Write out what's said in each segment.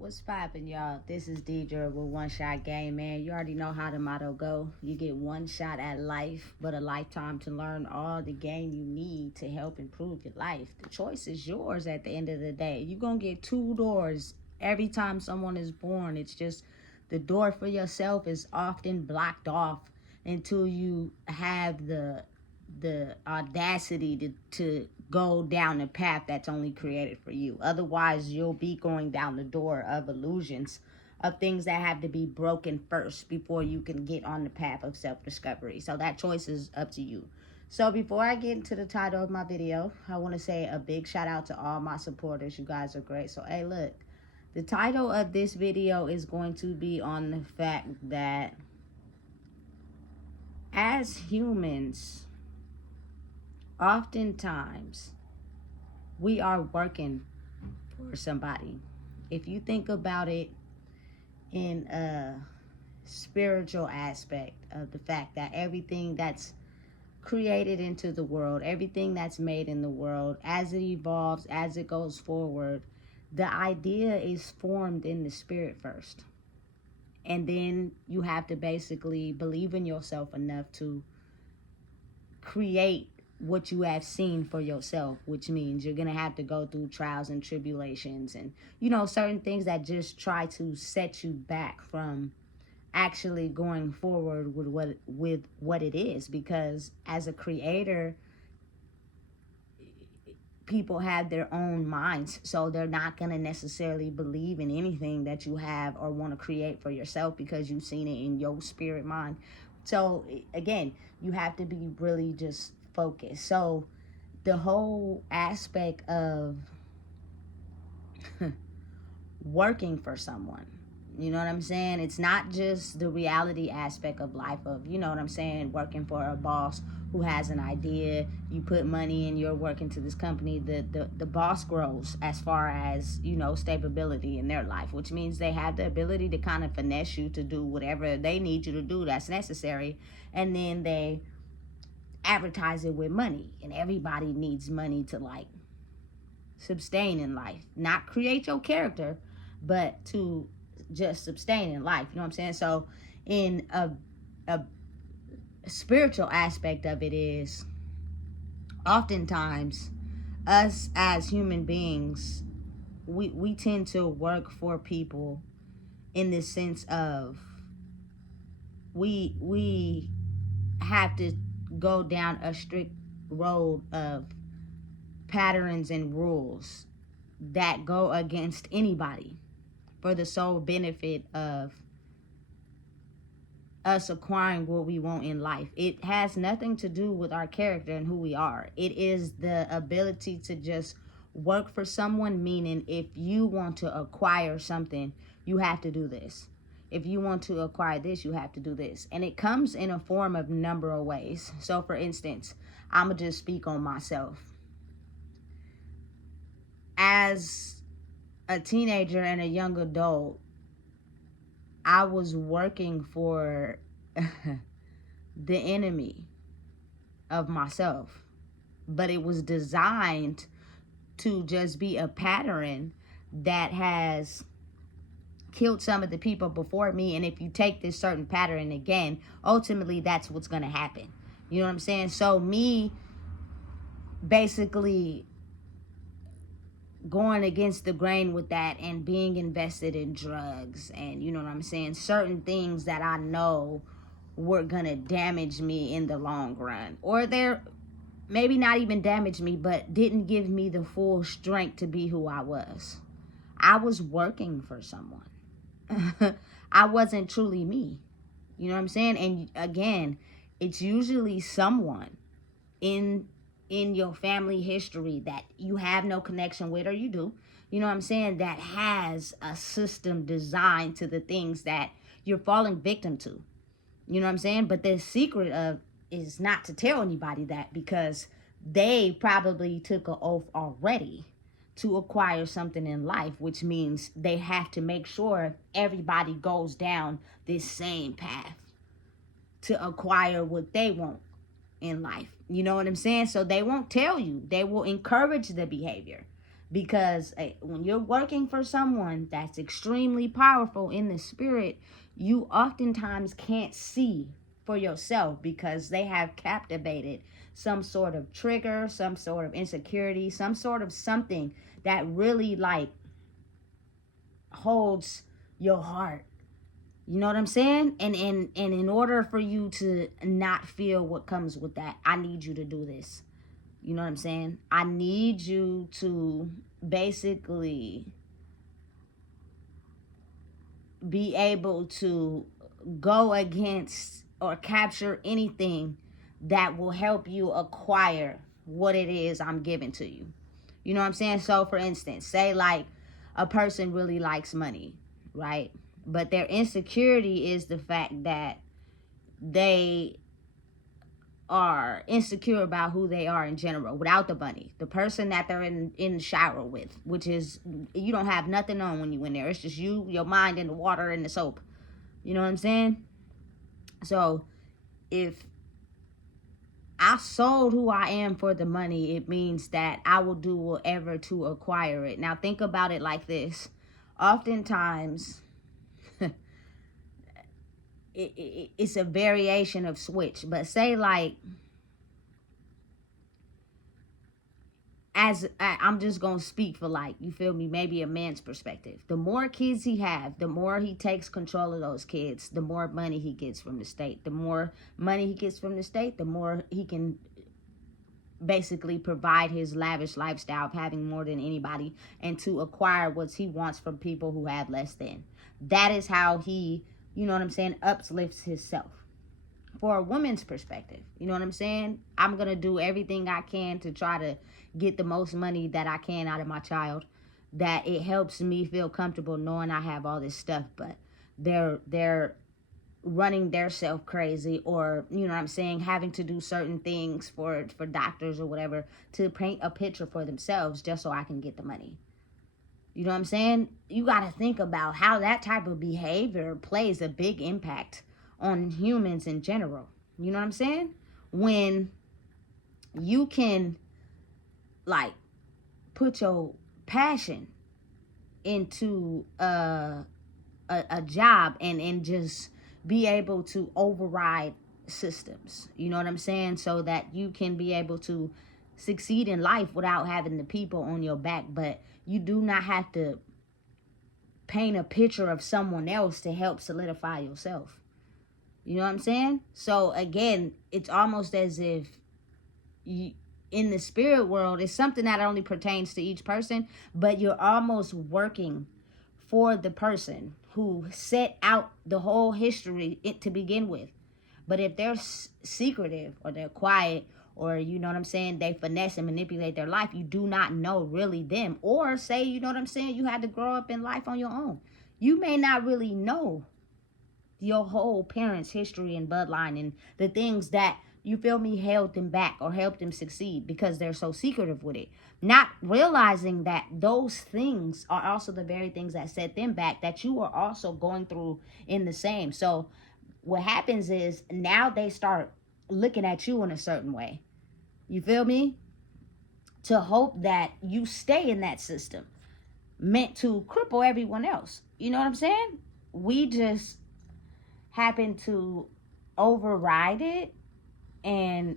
What's poppin', y'all? This is Deidre with One Shot Game, man. You already know how the motto go. You get one shot at life, but a lifetime to learn all the game you need to help improve your life. The choice is yours at the end of the day. You're going to get two doors every time someone is born. It's just the door for yourself is often blocked off until you have the audacity to go down a path that's only created for you. Otherwise, you'll be going down the door of illusions, of things that have to be broken first before you can get on the path of self-discovery. So that choice is up to you. So before I get into the title of my video, I want to say a big shout out to all my supporters. You guys are great. So hey, look, the title of this video is going to be on the fact that as humans, oftentimes we are working for somebody. If you think about it in a spiritual aspect of the fact that everything that's created into the world, everything that's made in the world, as it evolves, as it goes forward, the idea is formed in the spirit first. And then you have to basically believe in yourself enough to create what you have seen for yourself, which means you're gonna have to go through trials and tribulations and certain things that just try to set you back from actually going forward with what it is. Because as a creator, people have their own minds, so they're not going to necessarily believe in anything that you have or want to create for yourself because you've seen it in your spirit mind. So again, you have to be really just focused. So the whole aspect of working for someone, you know what I'm saying? It's not just the reality aspect of life of, you know what I'm saying, working for a boss who has an idea. You put money and you're working to this company. The boss grows as far as, stability in their life, which means they have the ability to kind of finesse you to do whatever they need you to do that's necessary. And then they advertise it with money. And everybody needs money to sustain in life. Not create your character, but to just sustain in life. You know what I'm saying? So in a spiritual aspect of it is, oftentimes us as human beings, we tend to work for people in the sense of we have to go down a strict road of patterns and rules that go against anybody for the sole benefit of us acquiring what we want in life. It has nothing to do with our character and who we are. It is the ability to just work for someone, meaning if you want to acquire something, you have to do this. If you want to acquire this, you have to do this. And it comes in a form of number of ways. So for instance, I'm going to just speak on myself. As a teenager and a young adult, I was working for the enemy of myself, but it was designed to just be a pattern that has killed some of the people before me. And if you take this certain pattern again, ultimately that's what's going to happen. You know what I'm saying? So me basically going against the grain with that and being invested in drugs and, you know what I'm saying, certain things that I know were gonna damage me in the long run, or they're maybe not even damage me, but didn't give me the full strength to be who I was. I was working for someone. I wasn't truly me. You know what I'm saying? And again, it's usually someone in your family history that you have no connection with, or you do, you know what I'm saying, that has a system designed to the things that you're falling victim to. You know what I'm saying? But the secret of is not to tell anybody that, because they probably took an oath already to acquire something in life, which means they have to make sure everybody goes down this same path to acquire what they want in life. You know what I'm saying? So they won't tell you. They will encourage the behavior. Because when you're working for someone that's extremely powerful in the spirit, you oftentimes can't see for yourself because they have captivated some sort of trigger, some sort of insecurity, some sort of something that really like holds your heart. You know what I'm saying? And in order for you to not feel what comes with that, I need you to do this. You know what I'm saying? I need you to basically be able to go against or capture anything that will help you acquire what it is I'm giving to you. You know what I'm saying? So for instance, say like a person really likes money, right? But their insecurity is the fact that they are insecure about who they are in general without the money. The person that they're in the shower with, which is, you don't have nothing on when you in there. It's just you, your mind, and the water and the soap. You know what I'm saying? So if I sold who I am for the money, it means that I will do whatever to acquire it. Now think about it like this. Oftentimes, it's a variation of switch. But say like, as I'm just gonna speak for like, you feel me, maybe a man's perspective. The more kids he have, the more he takes control of those kids, the more money he gets from the state. The more money he gets from the state, the more he can basically provide his lavish lifestyle of having more than anybody and to acquire what he wants from people who have less than. That is how he, you know what I'm saying, uplifts himself. For a woman's perspective, you know what I'm saying? I'm going to do everything I can to try to get the most money that I can out of my child. That it helps me feel comfortable knowing I have all this stuff, but they're running their self crazy, or you know what I'm saying, having to do certain things for doctors or whatever to paint a picture for themselves just so I can get the money. You know what I'm saying? You got to think about how that type of behavior plays a big impact on humans in general. You know what I'm saying? When you can like put your passion into a job and just be able to override systems. You know what I'm saying? So that you can be able to succeed in life without having the people on your back. But you do not have to paint a picture of someone else to help solidify yourself. You know what I'm saying? So again, it's almost as if you, in the spirit world, it's something that only pertains to each person, but you're almost working for the person who set out the whole history to begin with. But if they're secretive or they're quiet, or you know what I'm saying, they finesse and manipulate their life, you do not know really them. Or say, you know what I'm saying, you had to grow up in life on your own. You may not really know your whole parents' history and bloodline and the things that, you feel me, held them back or helped them succeed because they're so secretive with it. Not realizing that those things are also the very things that set them back, that you are also going through in the same. So what happens is now they start looking at you in a certain way. You feel me? To hope that you stay in that system meant to cripple everyone else. You know what I'm saying? We just happen to override it and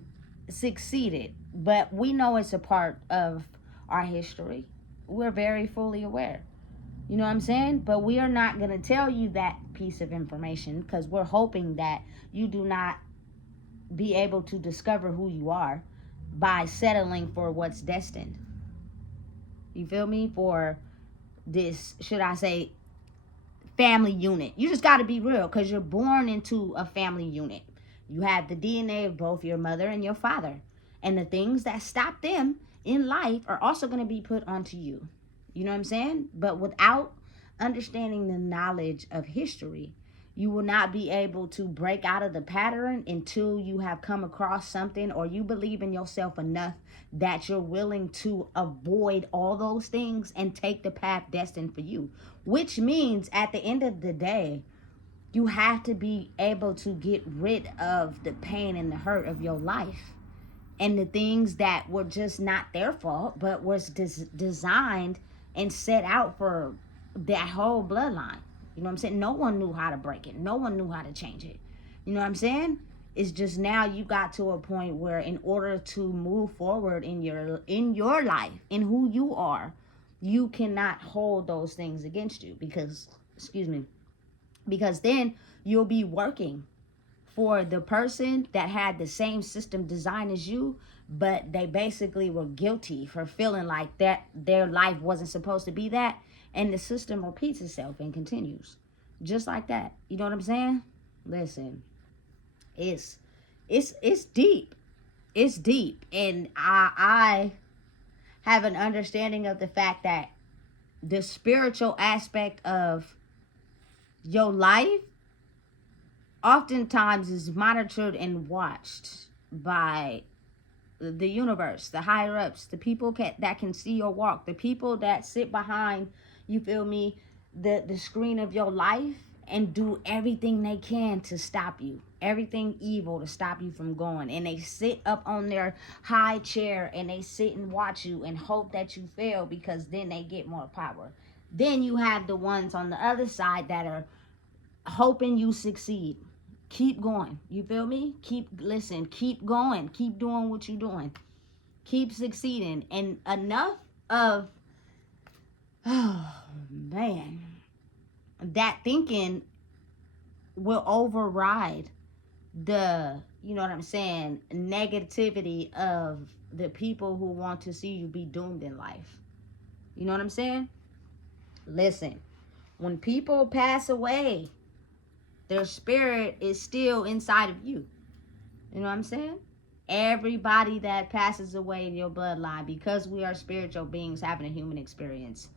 succeeded, but we know it's a part of our history. We're very fully aware. You know what I'm saying? But we are not going to tell you that piece of information because we're hoping that you do not be able to discover who you are by settling for what's destined. You feel me? For this, should I say, family unit. You just got to be real because you're born into a family unit. You have the DNA of both your mother and your father. And the things that stop them in life are also going to be put onto you. You know what I'm saying? But without understanding the knowledge of history, you will not be able to break out of the pattern until you have come across something or you believe in yourself enough that you're willing to avoid all those things and take the path destined for you. Which means at the end of the day, you have to be able to get rid of the pain and the hurt of your life and the things that were just not their fault, but was designed and set out for that whole bloodline. You know what I'm saying? No one knew how to break it. No one knew how to change it. You know what I'm saying? It's just now you got to a point where in order to move forward in your life, in who you are, you cannot hold those things against you because, excuse me, because then you'll be working for the person that had the same system design as you, but they basically were guilty for feeling like that their life wasn't supposed to be that, and the system repeats itself and continues just like that. You know what I'm saying? Listen, it's deep. It's deep, and I have an understanding of the fact that the spiritual aspect of your life oftentimes is monitored and watched by the universe, the higher ups, the people that can see your walk, the people that sit behind, you feel me, the screen of your life, and do everything they can to stop you, everything evil to stop you from going. And they sit up on their high chair and they sit and watch you and hope that you fail, because then they get more power. Then you have the ones on the other side that are hoping you succeed. Keep going. You feel me? Keep going. Keep doing what you're doing. Keep succeeding. And enough of, oh man, that thinking will override the, you know what I'm saying, negativity of the people who want to see you be doomed in life. You know what I'm saying? Listen, when people pass away, their spirit is still inside of you. You know what I'm saying? Everybody that passes away in your bloodline, because we are spiritual beings having a human experience,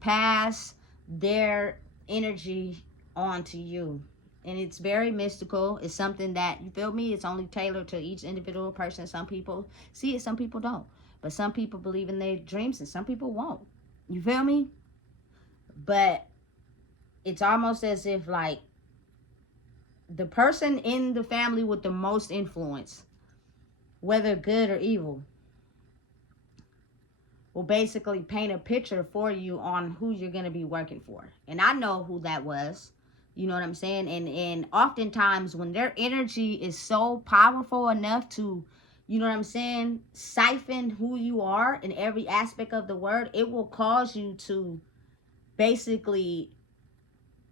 pass their energy on to you. And it's very mystical. It's something that, you feel me, it's only tailored to each individual person. Some people see it, some people don't. But some people believe in their dreams and some people won't. You feel me? But it's almost as if like the person in the family with the most influence, whether good or evil, will basically paint a picture for you on who you're going to be working for. And I know who that was. You know what I'm saying? And oftentimes when their energy is so powerful enough to, you know what I'm saying, siphon who you are in every aspect of the word, it will cause you to basically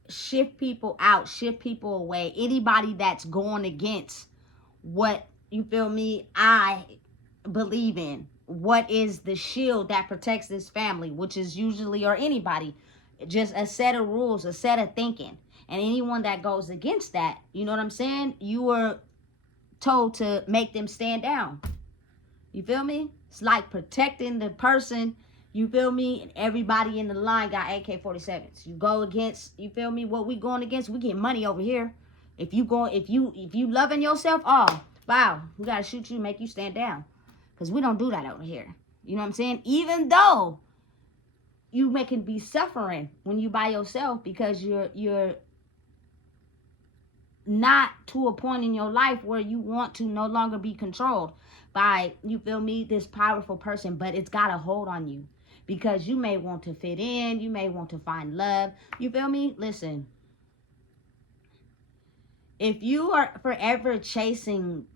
shift people out, shift people away. Anybody that's going against what, you feel me, I believe in, what is the shield that protects this family, which is usually, or anybody, just a set of rules, a set of thinking. And anyone that goes against that, you know what I'm saying, you were told to make them stand down. You feel me? It's like protecting the person, you feel me, and everybody in the line got AK-47s. You go against, you feel me, what we going against, we get money over here. If you loving yourself, oh, wow, we got to shoot you, make you stand down. Because we don't do that over here. You know what I'm saying? Even though you can be suffering when you by yourself, because you're not to a point in your life where you want to no longer be controlled by, you feel me, this powerful person. But it's got a hold on you because you may want to fit in, you may want to find love. You feel me? Listen, if you are forever chasing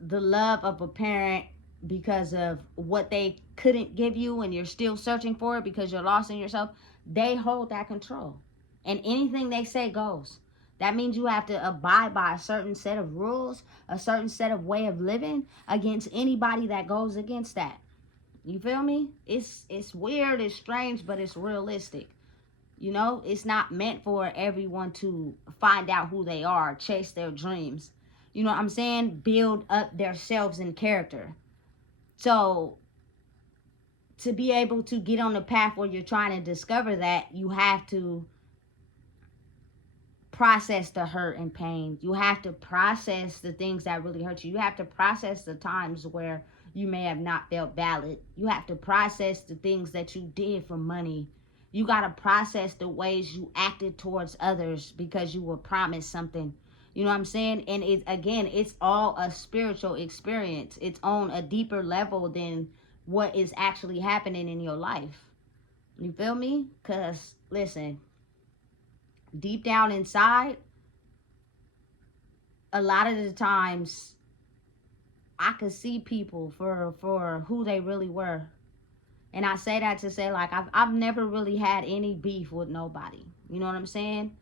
the love of a parent because of what they couldn't give you, and you're still searching for it because you're lost in yourself, they hold that control. And anything they say goes. That means you have to abide by a certain set of rules, a certain set of way of living against anybody that goes against that. You feel me? It's weird, it's strange, but it's realistic. You know, it's not meant for everyone to find out who they are, chase their dreams. You know what I'm saying? Build up their selves and character. So to be able to get on the path where you're trying to discover that, you have to process the hurt and pain. You have to process the things that really hurt you. You have to process the times where you may have not felt valid. You have to process the things that you did for money. You got to process the ways you acted towards others because you were promised something. You know what I'm saying? And it's, again, it's all a spiritual experience. It's on a deeper level than what is actually happening in your life. You feel me? Because, listen, deep down inside, a lot of the times, I could see people for who they really were. And I say that to say, like, I've never really had any beef with nobody. You know what I'm saying?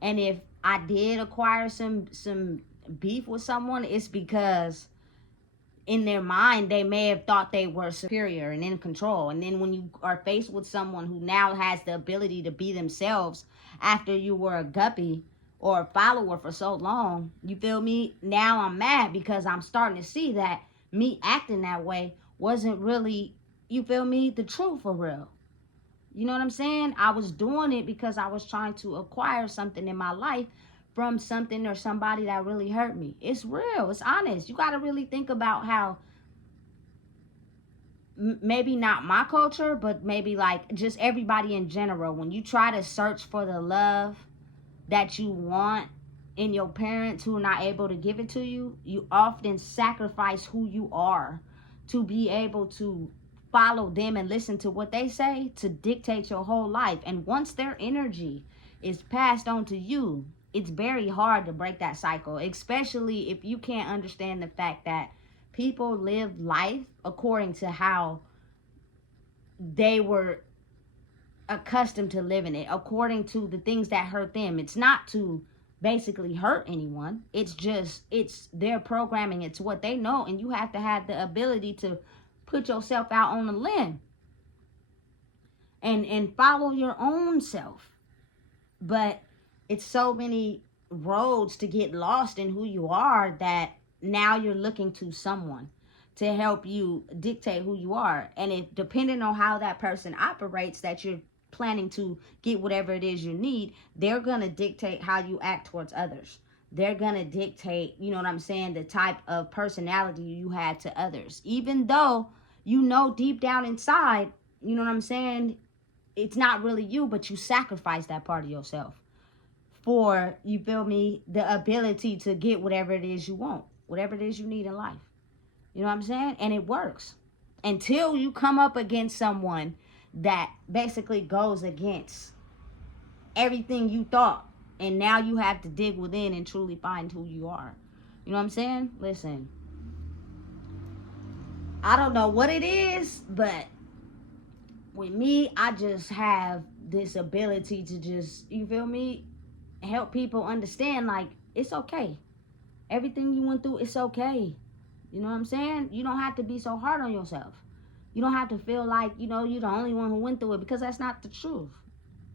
And if I did acquire some beef with someone, it's because in their mind they may have thought they were superior and in control. And then when you are faced with someone who now has the ability to be themselves after you were a guppy or a follower for so long, you feel me? Now I'm mad because I'm starting to see that me acting that way wasn't really, you feel me, the truth for real. You know what I'm saying? I was doing it because I was trying to acquire something in my life from something or somebody that really hurt me. It's real. It's honest. You got to really think about how maybe not my culture, but maybe like just everybody in general, when you try to search for the love that you want in your parents who are not able to give it to you, you often sacrifice who you are to be able to follow them and listen to what they say to dictate your whole life. And once their energy is passed on to you, it's very hard to break that cycle, especially if you can't understand the fact that people live life according to how they were accustomed to living it, according to the things that hurt them. It's not to basically hurt anyone. It's just, it's their programming. It's what they know. And you have to have the ability to put yourself out on a limb and follow your own self. But it's so many roads to get lost in who you are that now you're looking to someone to help you dictate who you are. And if, depending on how that person operates, that you're planning to get whatever it is you need, they're going to dictate how you act towards others. They're going to dictate, you know what I'm saying, the type of personality you had to others. Even though you know deep down inside, you know what I'm saying, it's not really you, but you sacrifice that part of yourself for, you feel me, the ability to get whatever it is you want, whatever it is you need in life. You know what I'm saying? And it works until you come up against someone that basically goes against everything you thought. And now you have to dig within and truly find who you are. You know what I'm saying? Listen, I don't know what it is, but with me, I just have this ability to just, you feel me, help people understand, like, it's okay. Everything you went through, it's okay. You know what I'm saying? You don't have to be so hard on yourself. You don't have to feel like, you know, you're the only one who went through it, because that's not the truth.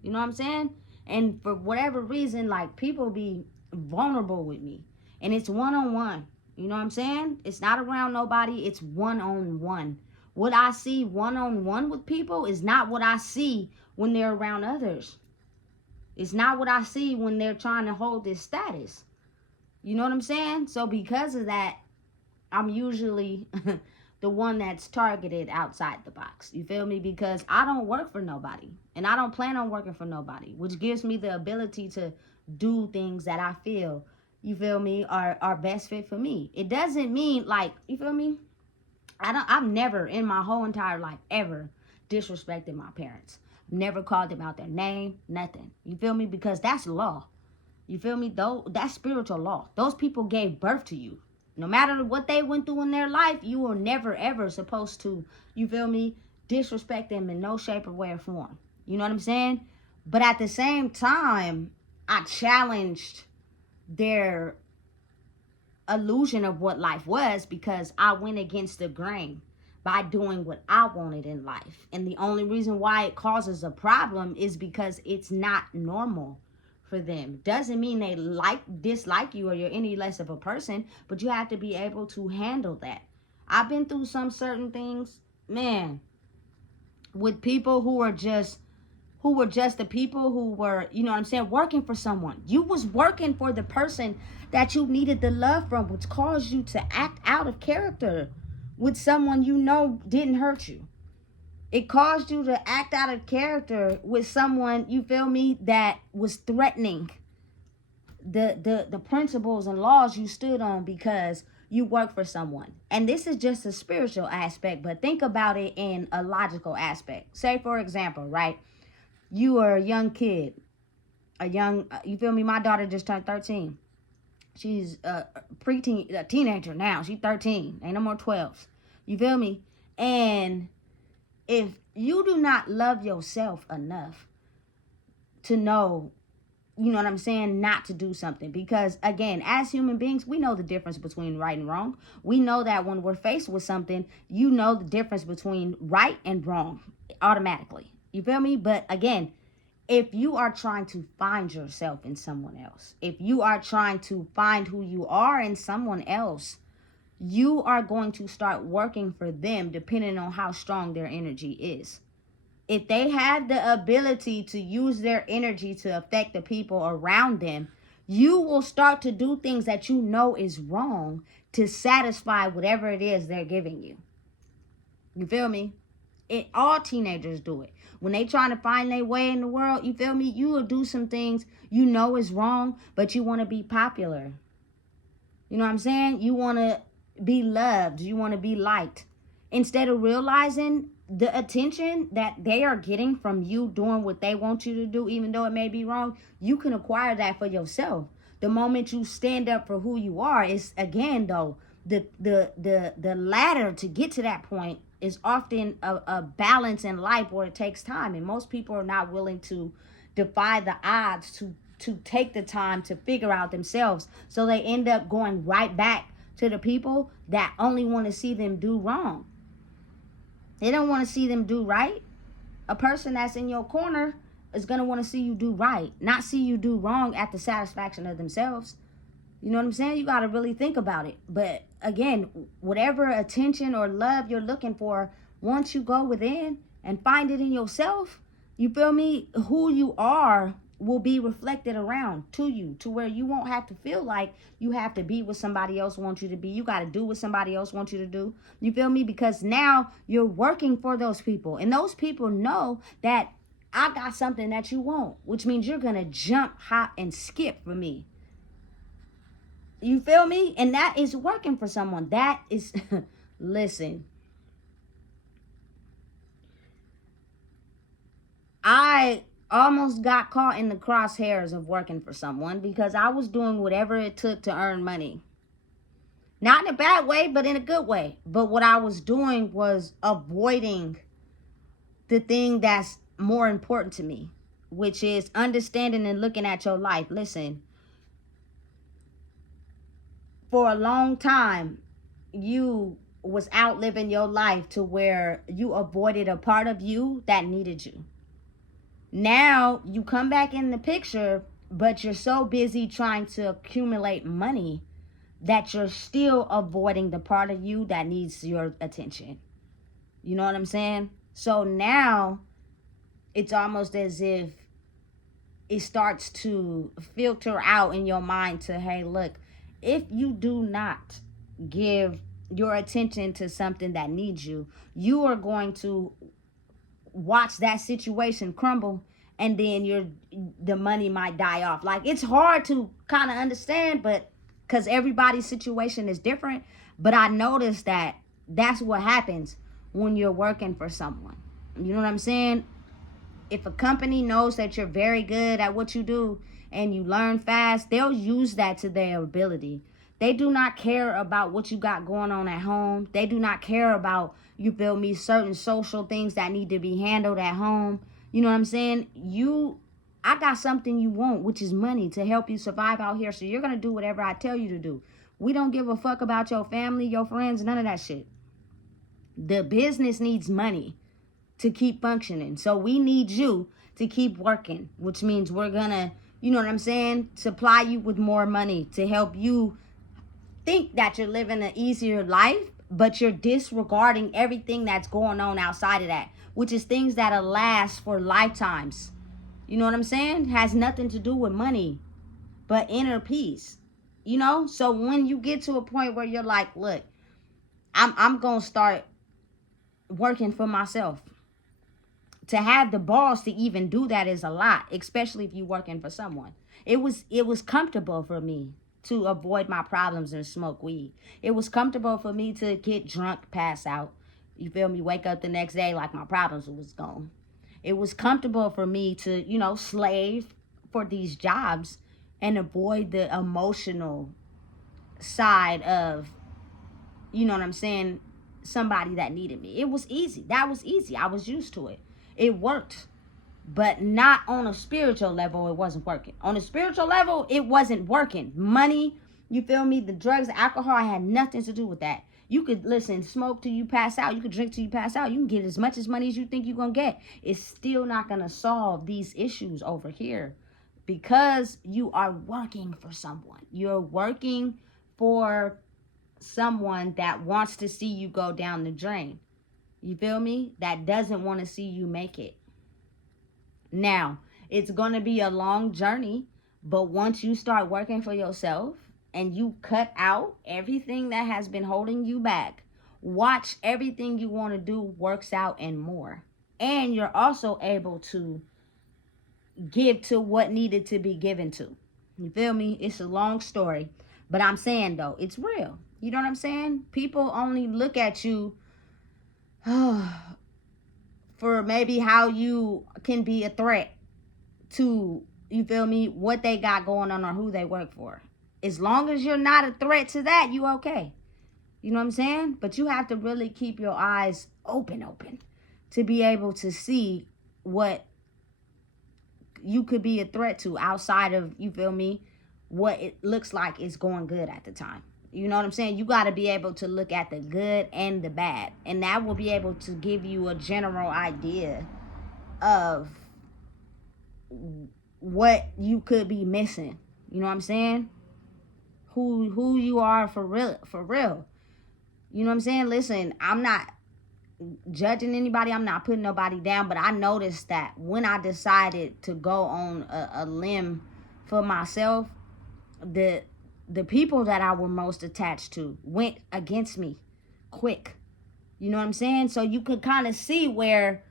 You know what I'm saying? And for whatever reason, like, people be vulnerable with me. And it's one-on-one. You know what I'm saying? It's not around nobody. It's one-on-one. What I see one-on-one with people is not what I see when they're around others. It's not what I see when they're trying to hold this status. You know what I'm saying? So because of that, I'm usually the one that's targeted outside the box. You feel me? Because I don't work for nobody. And I don't plan on working for nobody. Which gives me the ability to do things that I feel, you feel me, are best fit for me. It doesn't mean, like, you feel me? I've never in my whole entire life ever disrespected my parents. Never called them out their name, nothing. You feel me? Because that's law. You feel me? Though that's spiritual law. Those people gave birth to you. No matter what they went through in their life, you were never ever supposed to, you feel me, disrespect them in no shape or way or form. You know what I'm saying? But at the same time, I challenged their illusion of what life was, because I went against the grain by doing what I wanted in life. And the only reason why it causes a problem is because it's not normal for them. Doesn't mean they dislike you or you're any less of a person, but you have to be able to handle that. I've been through some certain things, man, with people who were just the people who were, you know what I'm saying, working for someone. You was working for the person that you needed the love from, which caused you to act out of character with someone you know didn't hurt you. It caused you to act out of character with someone, you feel me, that was threatening the principles and laws you stood on because you work for someone. And this is just a spiritual aspect, but think about it in a logical aspect. Say, for example, right? You are a young kid, you feel me? My daughter just turned 13. She's a teenager now. She's 13. Ain't no more 12s. You feel me? And if you do not love yourself enough to know, you know what I'm saying, not to do something. Because again, as human beings, we know the difference between right and wrong. We know that when we're faced with something, you know the difference between right and wrong automatically. You feel me? But again, if you are trying to find yourself in someone else, if you are trying to find who you are in someone else, you are going to start working for them depending on how strong their energy is. If they have the ability to use their energy to affect the people around them, you will start to do things that you know is wrong to satisfy whatever it is they're giving you. You feel me? All teenagers do it. When they trying to find their way in the world, you feel me? You will do some things you know is wrong, but you want to be popular. You know what I'm saying? You want to be loved. You want to be liked. Instead of realizing the attention that they are getting from you doing what they want you to do, even though it may be wrong, you can acquire that for yourself. The moment you stand up for who you are, is again though, the ladder to get to that point is often a balance in life where it takes time, and most people are not willing to defy the odds to take the time to figure out themselves. So they end up going right back to the people that only want to see them do wrong. They don't want to see them do right. A person that's in your corner is going to want to see you do right, not see you do wrong at the satisfaction of themselves. You know what I'm saying? You got to really think about it. But again, whatever attention or love you're looking for, once you go within and find it in yourself, you feel me? Who you are will be reflected around to you, to where you won't have to feel like you have to be what somebody else wants you to be. You got to do what somebody else wants you to do. You feel me? Because now you're working for those people, and those people know that I got something that you want, which means you're going to jump, hop, and skip for me. You feel me? And that is working for someone. That is, listen, I almost got caught in the crosshairs of working for someone because I was doing whatever it took to earn money. Not in a bad way, but in a good way. But what I was doing was avoiding the thing that's more important to me, which is understanding and looking at your life. Listen, for a long time, you was out living your life to where you avoided a part of you that needed you. Now you come back in the picture, but you're so busy trying to accumulate money that you're still avoiding the part of you that needs your attention. You know what I'm saying? So now it's almost as if it starts to filter out in your mind to, hey, look, if you do not give your attention to something that needs you, you are going to watch that situation crumble, and then the money might die off. Like, it's hard to kind of understand, but because everybody's situation is different. But I noticed that that's what happens when you're working for someone. You know what I'm saying? If a company knows that you're very good at what you do and you learn fast, they'll use that to their ability. They do not care about what you got going on at home. They do not care about, you feel me, certain social things that need to be handled at home. You know what I'm saying? I got something you want, which is money to help you survive out here. So you're going to do whatever I tell you to do. We don't give a fuck about your family, your friends, none of that shit. The business needs money to keep functioning. So we need you to keep working, which means we're going to, you know what I'm saying, supply you with more money to help you think that you're living an easier life, but you're disregarding everything that's going on outside of that, which is things that'll last for lifetimes. You know what I'm saying? Has nothing to do with money, but inner peace. You know? So when you get to a point where you're like, look, I'm going to start working for myself. to have the balls to even do that is a lot, especially if you're working for someone. It was comfortable for me to avoid my problems and smoke weed. It was comfortable for me to get drunk, pass out. You feel me? Wake up the next day like my problems was gone. It was comfortable for me to, slave for these jobs and avoid the emotional side of, you know what I'm saying, somebody that needed me. It was easy. That was easy. I was used to it. It worked. But not on a spiritual level, it wasn't working. On a spiritual level, it wasn't working. Money, you feel me? The drugs, alcohol had nothing to do with that. You could, listen, smoke till you pass out. You could drink till you pass out. You can get as much as money as you think you're going to get. It's still not going to solve these issues over here because you are working for someone. You're working for someone that wants to see you go down the drain. You feel me? That doesn't want to see you make it. Now, it's going to be a long journey, but once you start working for yourself and you cut out everything that has been holding you back, watch everything you want to do works out and more. And you're also able to give to what needed to be given to. You feel me? It's a long story, but I'm saying though, it's real. You know what I'm saying? People only look at you for maybe how you can be a threat to, you feel me, what they got going on or who they work for. As long as you're not a threat to that, you okay. You know what I'm saying? But you have to really keep your eyes open to be able to see what you could be a threat to outside of, you feel me, what it looks like is going good at the time. You know what I'm saying? You got to be able to look at the good and the bad. And that will be able to give you a general idea of what you could be missing. You know what I'm saying? Who you are for real. You know what I'm saying? Listen, I'm not judging anybody. I'm not putting nobody down. But I noticed that when I decided to go on a limb for myself, the people that I were most attached to went against me quick. You know what I'm saying? So you could kind of see where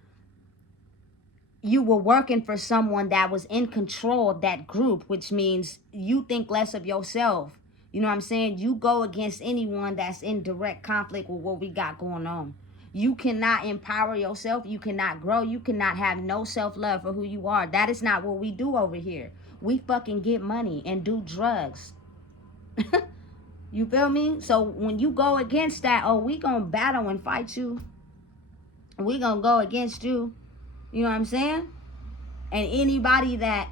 you were working for someone that was in control of that group, which means you think less of yourself. You know what I'm saying? You go against anyone that's in direct conflict with what we got going on. You cannot empower yourself. You cannot grow. You cannot have no self-love for who you are. That is not what we do over here. We fucking get money and do drugs. You feel me? So when you go against that, oh, we gonna battle and fight you. We gonna go against you. You know what I'm saying? And anybody that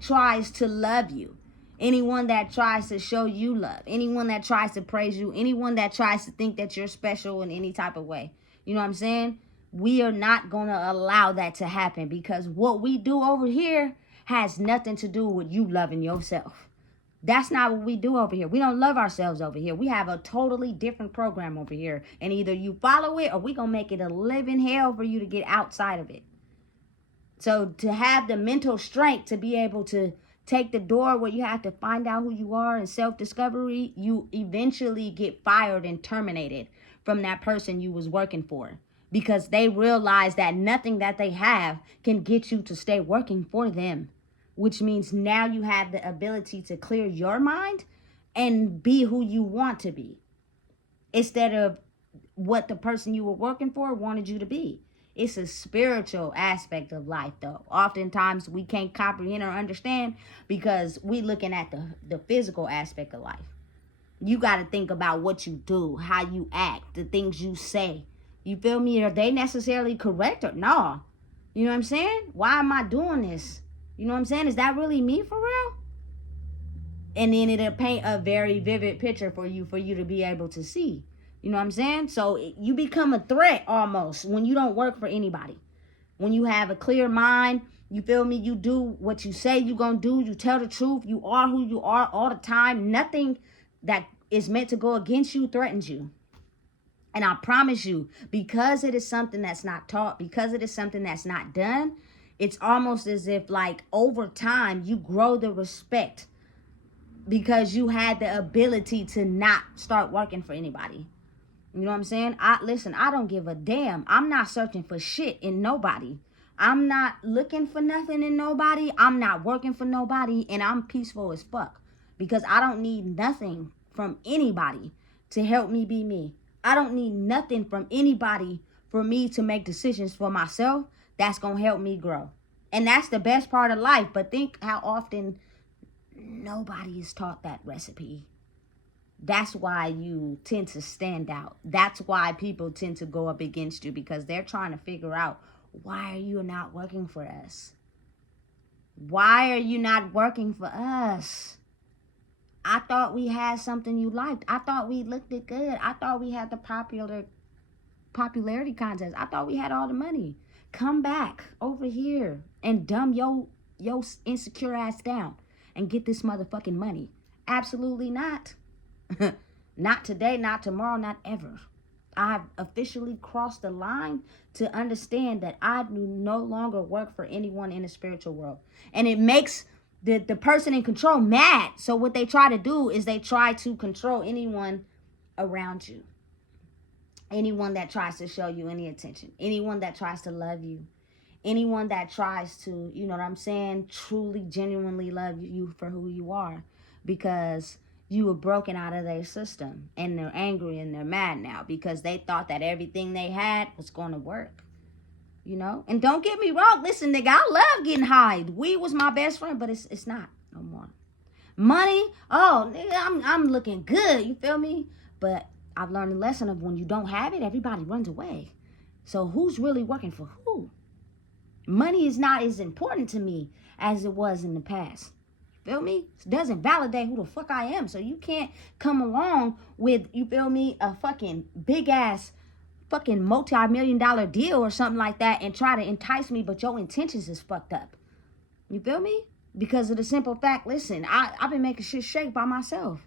tries to love you, anyone that tries to show you love, anyone that tries to praise you, anyone that tries to think that you're special in any type of way, you know what I'm saying? We are not gonna allow that to happen because what we do over here has nothing to do with you loving yourself. That's not what we do over here. We don't love ourselves over here. We have a totally different program over here. And either you follow it or we going to make it a living hell for you to get outside of it. So to have the mental strength to be able to take the door where you have to find out who you are and self-discovery, you eventually get fired and terminated from that person you was working for. Because they realize that nothing that they have can get you to stay working for them. Which means now you have the ability to clear your mind and be who you want to be. Instead of what the person you were working for wanted you to be. It's a spiritual aspect of life, though. Oftentimes we can't comprehend or understand because we looking at the physical aspect of life. You got to think about what you do, how you act, the things you say. You feel me? Are they necessarily correct or no? You know what I'm saying? Why am I doing this? You know what I'm saying? Is that really me for real? And then it'll paint a very vivid picture for you to be able to see. You know what I'm saying? So you become a threat almost when you don't work for anybody. When you have a clear mind, you feel me? You do what you say you're going to do. You tell the truth. You are who you are all the time. Nothing that is meant to go against you threatens you. And I promise you, because it is something that's not taught, because it is something that's not done, it's almost as if like over time you grow the respect because you had the ability to not start working for anybody. You know what I'm saying? Listen, I don't give a damn. I'm not searching for shit in nobody. I'm not looking for nothing in nobody. I'm not working for nobody. And I'm peaceful as fuck. Because I don't need nothing from anybody to help me be me. I don't need nothing from anybody for me to make decisions for myself that's going to help me grow. And that's the best part of life. But think how often nobody is taught that recipe. That's why you tend to stand out. That's why people tend to go up against you, because they're trying to figure out, why are you not working for us? Why are you not working for us? I thought we had something you liked. I thought we looked it good. I thought we had the popularity contest. I thought we had all the money. Come back over here and dumb yo insecure ass down and get this motherfucking money. Absolutely not. Not today, not tomorrow, not ever. I've officially crossed the line to understand that I do no longer work for anyone in the spiritual world. And it makes the person in control mad. So what they try to do is they try to control anyone around you. Anyone that tries to show you any attention. Anyone that tries to love you. Anyone that tries to, you know what I'm saying, truly, genuinely love you for who you are. Because you were broken out of their system, and they're angry and they're mad now because they thought that everything they had was going to work, you know? And don't get me wrong. Listen, nigga, I love getting high. Weed was my best friend, but it's not no more. Money, oh, nigga, I'm looking good, you feel me? But I've learned a lesson of when you don't have it, everybody runs away. So who's really working for who? Money is not as important to me as it was in the past. Feel me? It doesn't validate who the fuck I am. So you can't come along with, you feel me, a fucking big ass fucking multi-million-dollar deal or something like that and try to entice me, but your intentions is fucked up. You feel me? Because of the simple fact, listen, I've been making shit shake by myself.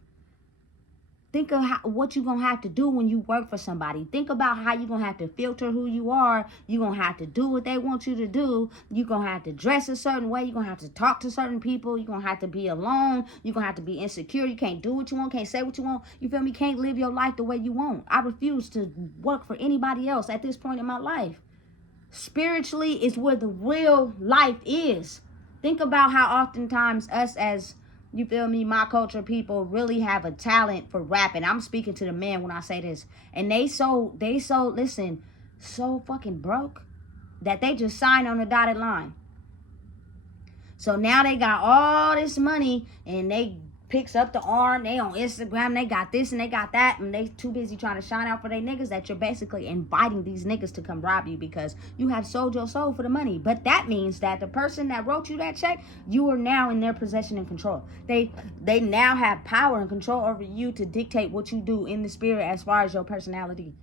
Think of what you're going to have to do when you work for somebody. Think about how you're going to have to filter who you are. You're going to have to do what they want you to do. You're going to have to dress a certain way. You're going to have to talk to certain people. You're going to have to be alone. You're going to have to be insecure. You can't do what you want. Can't say what you want. You feel me? Can't live your life the way you want. I refuse to work for anybody else at this point in my life. Spiritually is where the real life is. Think about how oftentimes us as, you feel me, my culture people really have a talent for rapping. I'm speaking to the men when I say this. And they so listen, so fucking broke that they just sign on the dotted line. So now they got all this money and they picks up the arm. They on Instagram. They got this and they got that. And they too busy trying to shine out for their niggas that you're basically inviting these niggas to come rob you because you have sold your soul for the money. But that means that the person that wrote you that check, you are now in their possession and control. They now have power and control over you to dictate what you do in the spirit as far as your personality.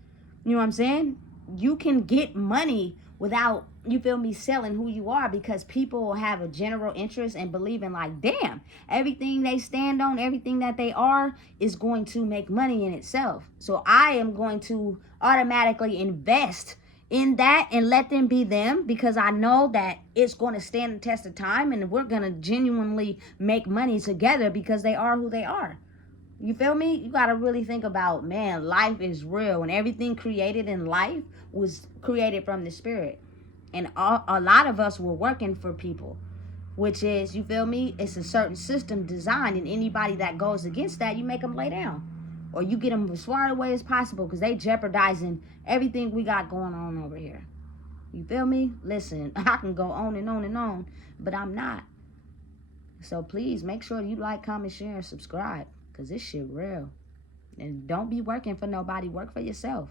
You know what I'm saying? You can get money without, you feel me, selling who you are, because people will have a general interest and believe in like, damn, everything they stand on, everything that they are is going to make money in itself. So I am going to automatically invest in that and let them be them, because I know that it's going to stand the test of time and we're going to genuinely make money together because they are who they are. You feel me? You got to really think about, man, life is real, and everything created in life was created from the spirit. And a lot of us were working for people, which is, you feel me? It's a certain system designed, and anybody that goes against that, you make them lay down. Or you get them as far away as possible because they jeopardizing everything we got going on over here. You feel me? Listen, I can go on and on and on, but I'm not. So please make sure you like, comment, share, and subscribe, because this shit real. And don't be working for nobody. Work for yourself.